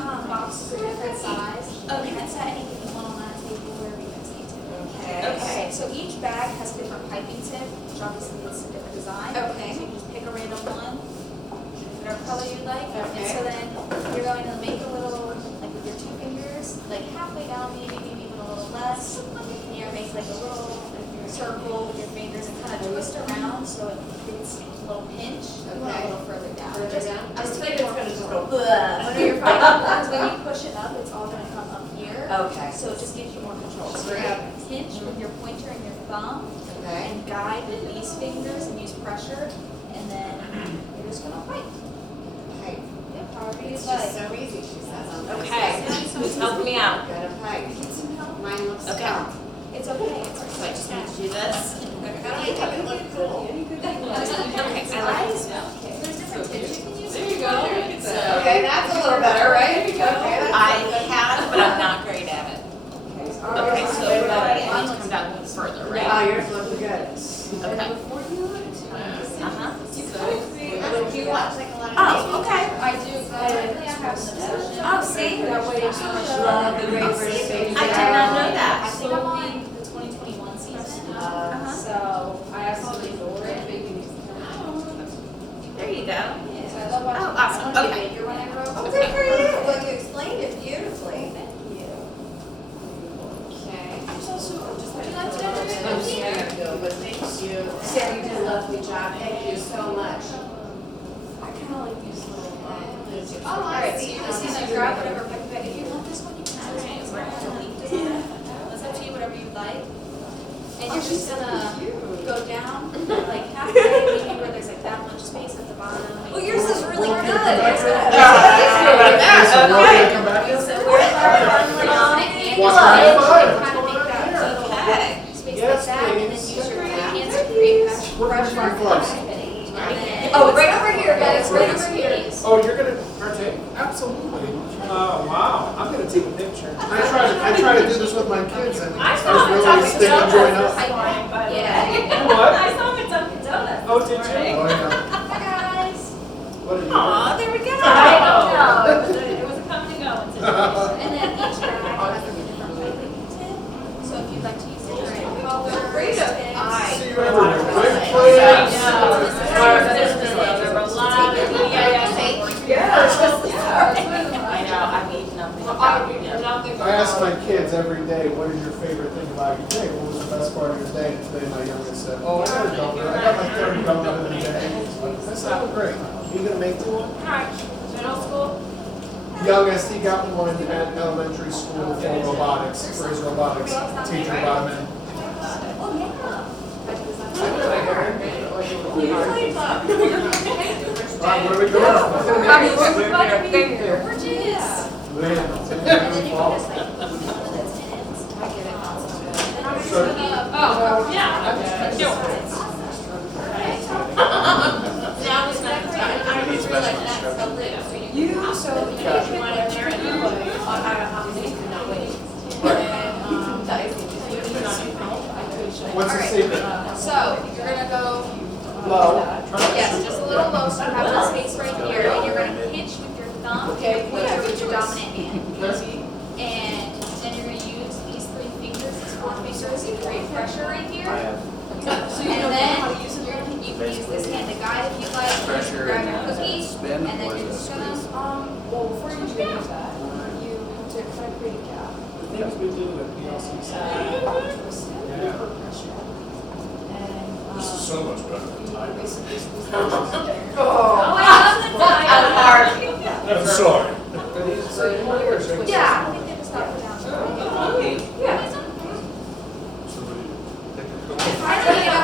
boxes are different size. Okay. You can set anything you want on that table wherever you guys need to. Okay. So each bag has a different piping tip, which obviously is a different design. Okay. So you just pick a random one, whatever color you like. And Okay. so then you're going to make a little, like with your 2 fingers, like halfway down, maybe even a little less. And you make like a little circle with your fingers and kind of twist around so it creates a little pinch. You want Okay. a little further down. Further down? Just to I get was more thinking it's control. gonna just go, No, you're fine. Because when you push it up, it's all going to come up here. Okay. So it just gives you more control. So Great. you have pinch with your pointer and your thumb, Okay. and guide with these fingers and use pressure, and then you're just going to fight. Okay. Yep, however you It's like. just so easy, she says. Okay. Who's helping me out? Got a pipe. Need some help? Mine looks Okay. dumb. It's okay. It's So I okay. just need to do this. How do you make it look cool? Okay, I like this now. There's different tips you can use. There you go. So, Okay, that's a little better, right? Okay, that's I have, but I'm not great at it. Okay, so I need to come down further, Oh, right? yours looks good. Okay. Uh-huh. Do you watch like a lot of Oh, okay. I do. Currently, I have some sessions. Oh, see? That way there's so much Love the love. Great Oh, British see? Baking I did not know I that. think I'm on the 2021 season. So I have somebody for it. There you go. So I love watching. Oh, awesome. I want to Okay. be bigger when I grow up. Oh, good for you. Well, you explained it beautifully. Thank you. Okay. Would you like to demonstrate? I'm scared to go, but thank you. Sarah, you did a lovely job. Thank you so much. I kind of like these little. Oh, All I right, so see. you just need to grab whatever piping bag. If you want this one, you can have it. It's not gonna leak design. It's up to you, whatever you like. And you're just gonna go down like halfway, maybe where there's like that much space at the bottom. Well, yours is really good. Yours is good. So we're gonna come back in? So we're on it and Watch kind my of fire. make that little Okay. space Yes, like that, and then please. use your hands to create pressure. my gloves? Oh, right over here, Guys, guys. right over here. Oh, you're gonna partake? Absolutely. Oh, wow. I'm gonna take a picture. I try to do this with my kids and I really they enjoy it. Yeah. What? I saw him at Dunkin' Donuts. Oh, did you? Hi, guys. What are you? Aw, there we go. I don't know. It was a coming and going. And then each bag has a different piping tip. So if you'd like to use different colors, Freedom. tips. See you everywhere. Good place. I know, I've eaten nothing. I ask my kids every day, what is your favorite thing about your day? What was the best part of your day? And today my youngest said, oh, I got a donut. I got my third donut of the day. I said, oh, great. You gonna make me one? Middle school? Youngest, he got one at elementary school for robotics, for his robotics teacher brought him in. All right, where are we going? What's the secret? So you're gonna go Low. yes, just a little low, so you have the space right here, and you're gonna pinch with your thumb, and pointer with your dominant hand. And then you're gonna use these 3 fingers, these 4 fingers, to create pressure right here. So and then you can use this hand to guide if you like. Pressure Grab and, your cookie, spin, and then or you're is just it gonna well, before you do that, you have to kind of create a gap. The things we do at PLCC. Twist it for pressure. And This is so much better than time. basically squeeze Oh. I'm sorry. yeah, I think they just got it down. Yeah. I don't know, I can get on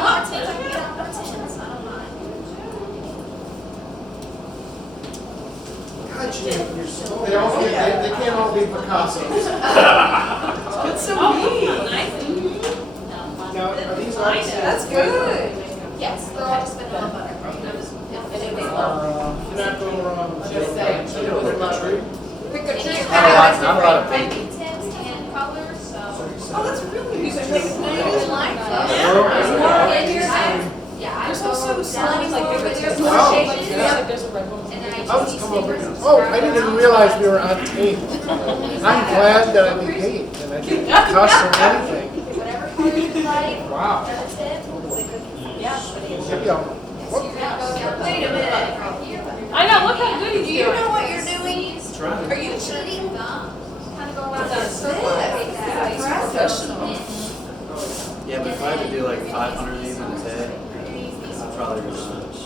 more tins, I don't mind. God, you're so. They can't all be Picassos. It's so neat. Nice. Now, are these all? That's good. Yes, they're all just vanilla butter. You're not going wrong. Just saying, she would love it. Pick a tree. Not a lot of Piping tips and colors, so. Oh, that's really good. Yeah, I They're so go slimy, like down bigger there's tips. more Wow. shapes, Yeah, like there's a red one. and then I I'll just come over here. Oh, I didn't even realize we were on tape. I'm glad that I behaved and I didn't cuss or anything. Whatever color you like. Wow. That's it. Here we go. Wait a minute. I know, look how good he's Do you doing. know what you're doing? Are you cheating? Kind of go around the circle. Professional. Yeah, but if I had to do like 500 of these in a day, I'd probably go nuts.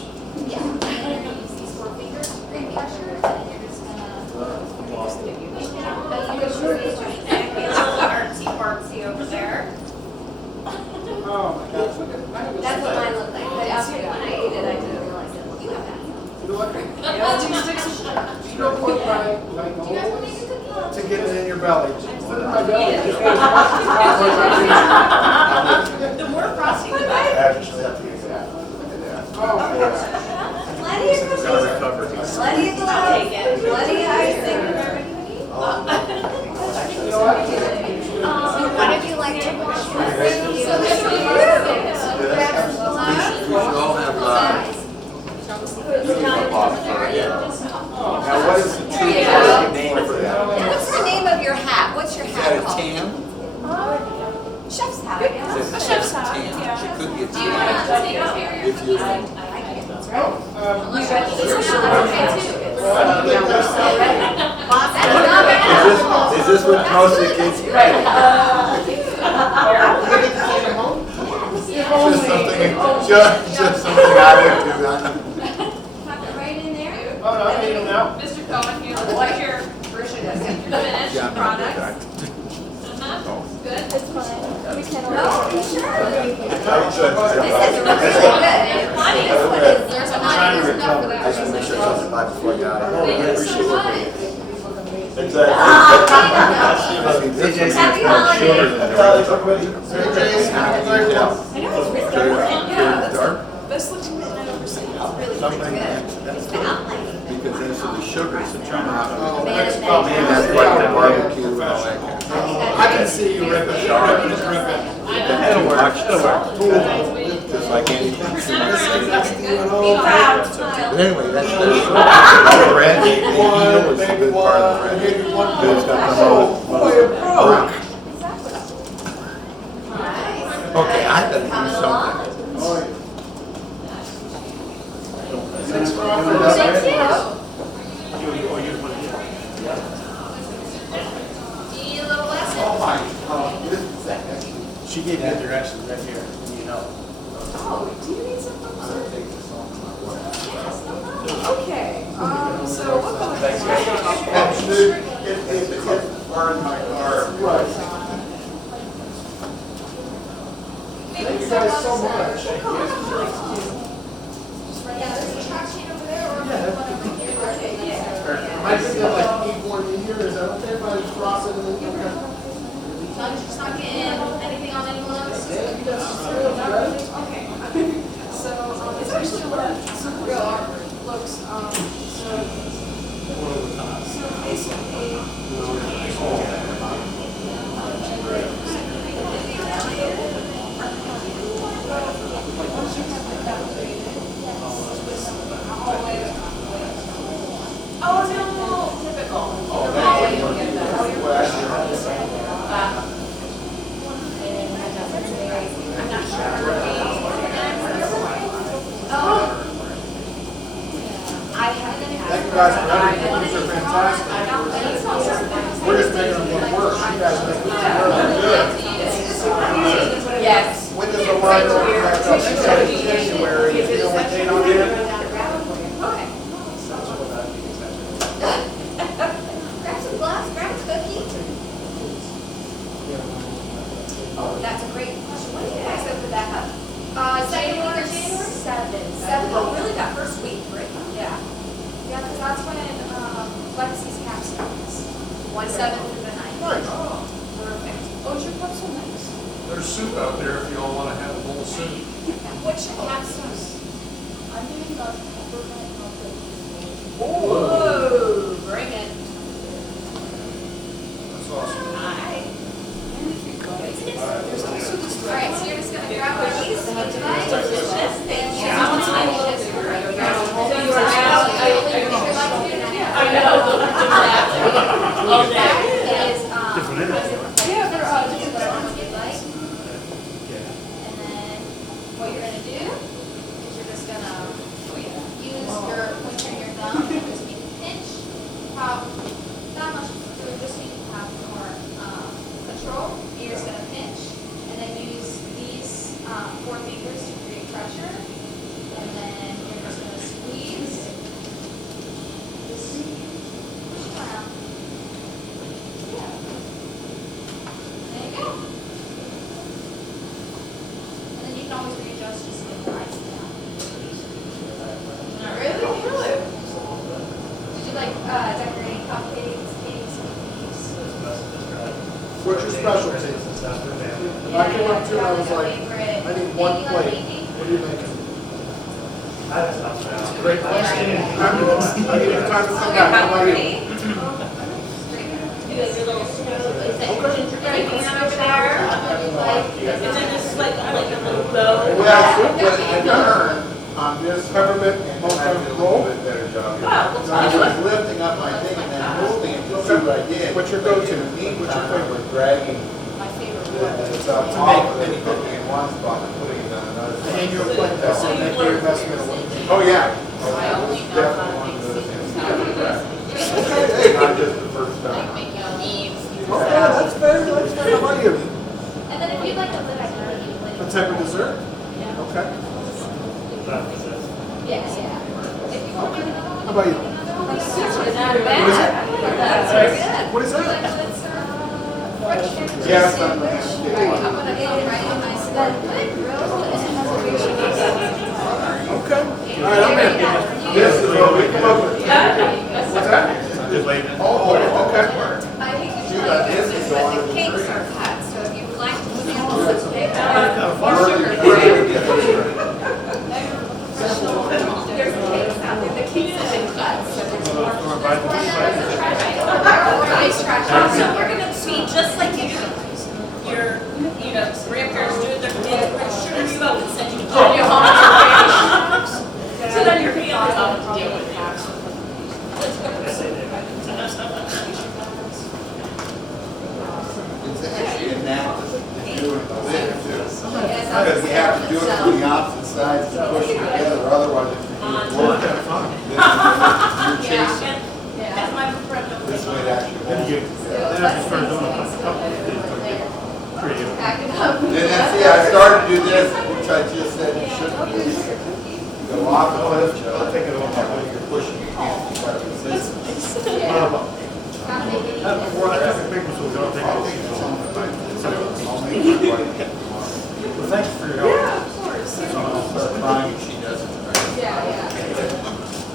Yeah. And you're gonna use these 4 fingers, green pressure, and then you're just gonna. I'm lost in it. Artsy over there. Oh my gosh. That's what mine looked like, but after when I ate it, I didn't realize it. You have that. You know what? You know what, my Do you guys want goal me is to cook? to get it in your belly. Just put it in my belly. Just put it in my belly. The more frosting, the I better. actually have to use that. Look at that. Oh my gosh. Plenty of cookies. Gotta recover. Plenty of Take it. plenty of icing. You know what? What if you like to wash so this will be perfect. Grab some glass. We should all have, Now, what is the true There you go. market name for that? What's the name of your hat? What's your is hat that a called? tan? Chef's hat, I guess. Is it a chef's tan? It could be a Do you want to take tan. care of If you, Unless you're okay too. Is this what most of the kids? Just something I would do. Pop it right in there. Oh, no, I need them now. Mr. Cohen, here, what's your finished yeah, product? okay. Good? Oh, sure. I should. This is really good. Plenty. There's a lot Trying of to stuff for recover. I that. just want to make sure something by before I got it. Thank you so much. Exactly. Happy holidays. This looks because those are the sugars that come out of it. And that's like the barbecue and all that kind of stuff. I can see you ripping it. It'll work, it'll work. Just like anything. But anyway, that's the bread. You know it's a good part of the bread. But it's got some broke. Okay, I gotta do something. Need a little lesson? She gave me directions right here, you know. Oh, do you need some from us? Okay, so what color? Burned my car. Thank you guys so much. Yeah, there's a track sheet over there or. Am I thinking like 8 more meter? Is that okay if I just cross it and then? As long as you're not getting anything on any loads. Okay. So, it's actually some real artwork. Looks, so basically. Oh, no, typical. I'm not sure. I haven't. Thank you guys for everything. These are fantastic. We're just making them look worse. You guys make them look good. Yes. When does the line go back up? She said it's January. You know what date on it? Okay. Grab some gloves, grab a cookie. Oh, that's a great question. When did you guys open that up? Second week of January? Seven. Oh, really? That first week, right? Yeah. Yeah, because that's when Legacy's capstone is. 1/7 through the 9th. Nice. Perfect. Oh, your cup's so nice. There's soup out there if you all want to have a bowl of soup. What's your capstone? I'm doing the peppermint milk. Whoa, bring it. That's awesome. Alright. Alright, so you're just gonna grab one of these. Thank you. So you are now, All day. Is, yeah, they're different ones you'd like. And then what you're gonna do is you're just gonna use your pointer and your thumb and just make a pinch. How, not much, so just need to have more control. You're just gonna pinch and then use these 4 fingers to create pressure. And then you're just gonna squeeze. Just push around. Yeah. There you go. And then you can always readjust just to get the ice down. Really? Really? Did you like decorating cupcakes, cakes, cookies? What's your specialty? If I came up to you and I was like, I need one plate, what are you making? Great question. I'll give you time to come back. How about you? Gingerbread man over there. Is it just like a little bow? Well, I've learned on this peppermint mocha roll. I was lifting up my thing and then moving it to see what I did. What's your go-to? What's your favorite? Dragging. My favorite. To make anything in one spot and putting it on another. And you're playing this and make your investment. Oh, yeah. I only know how to make secrets out of Not just the first time. like making memes. Oh, yeah, that's fair. That's fair. How about you? And then if you'd like a lid, I can give you a lid. A type of dessert? Yeah. Okay. Yeah, yeah. If you want another one. How about you? Not bad. What is it? That's very good. What is that? Fresh chicken Yeah, it's sandwich. not- I'm gonna get it right on my stud grill. Okay. All right, I'm in. This is what we come up with. What's that? Just waiting. Oh, okay. I hate to tell you this, but the cakes are cut, so if you would like to sample the cake, there's cakes out there, the cakes have been cut, so there's more. Ice trash. So we're gonna be just like your, grandparents do with their kids, we're gonna sugar you up and send you all your home. So then your family's all to deal with that. It's actually a knack to do it the lid too. Because you have to do it from the opposite sides to push it together, or otherwise if you work, you're chasing. That's my preference. This way it actually won't. Then I just started doing a couple of things. Then I started to do this, which I just said you shouldn't do. You go off the cliff, Joe. Take it over when you're pushing, you can't keep up with this. Well, thanks for your help. Yeah, of course. Crying, she doesn't. Yeah.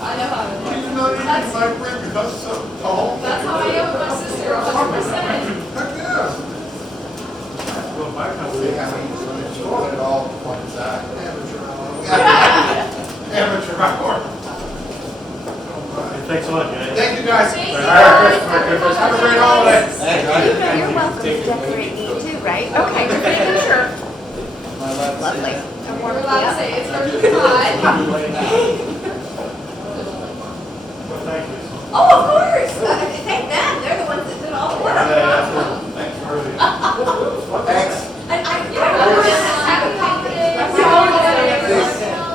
I know how to do it. You know, my friend becomes so tall. That's how I am with my sister, 100%. Heck yeah. See how he's doing it all on one side. Amateur hour. Thanks a lot, guys. Thank you, guys. Thank you. Have a great holiday. You're welcome to decorate me too, right? Okay. Sure. Lovely. And warm We're me allowed to up. say it's her time. Oh, of course. Thank them. They're the ones that did all the work. Thanks. And happy holidays.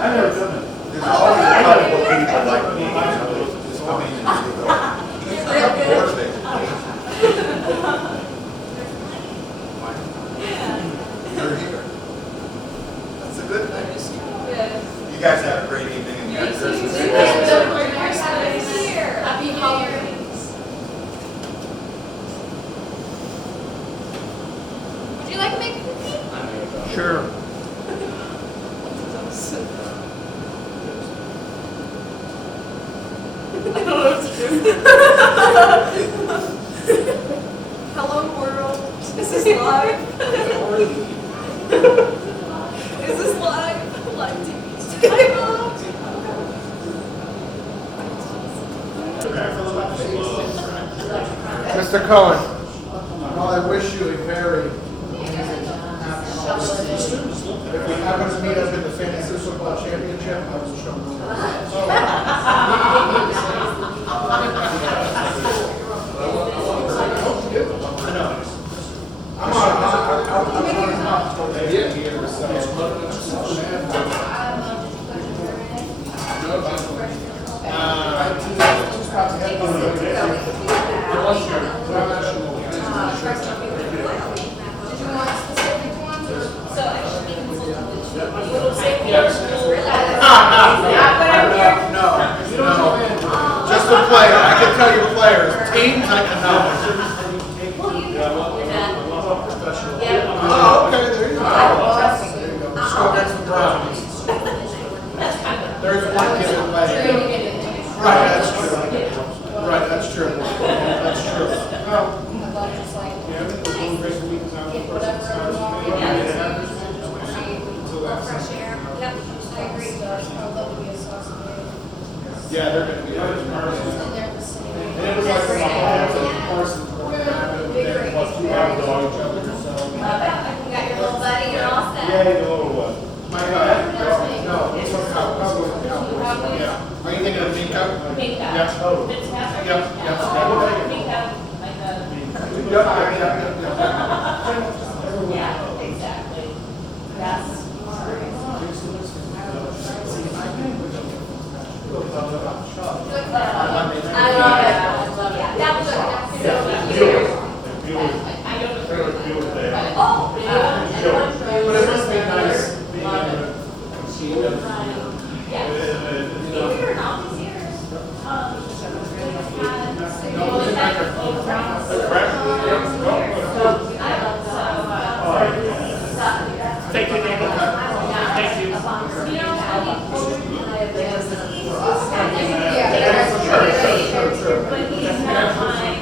I've never done it. There's always a couple of people like me, just coming in and he's not motivated. You're here. That's a good thing. You guys have a great evening and Merry Christmas. Happy holidays. Would you like to make a cookie? Sure. Hello world, is this live? Is this live? Live TV. Hi Mom. Mr. Cohen, well, I wish you a very happy holiday. If we happen to meet up in the fantasy football championship, I will show you. player, I can tell you players, teams I can know. Oh, okay, there you go. Let's go get some brownies. There's one kid that plays. Right, that's true. Right, that's true. That's true. Fresh air. Yep, I agree. I would love to be a sauce. Yeah, they're gonna be. And it was like Plus you have a dog, each other, so. You got your little buddy, you're all set. Yeah, the little one. My, no, it's a cow. Yeah. Are you thinking of Mika? Mika. Yeah. Oh. It's half. Yep, yep. Mika, like a. Yeah, exactly. Yes. I love it. That was so cute. I don't agree. Oh, But it must be nice being able to see them. These are not these years. Thank you, David. Thank you. But he's not mine.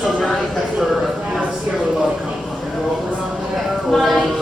So we're, that's where, still a lot of company. Mine.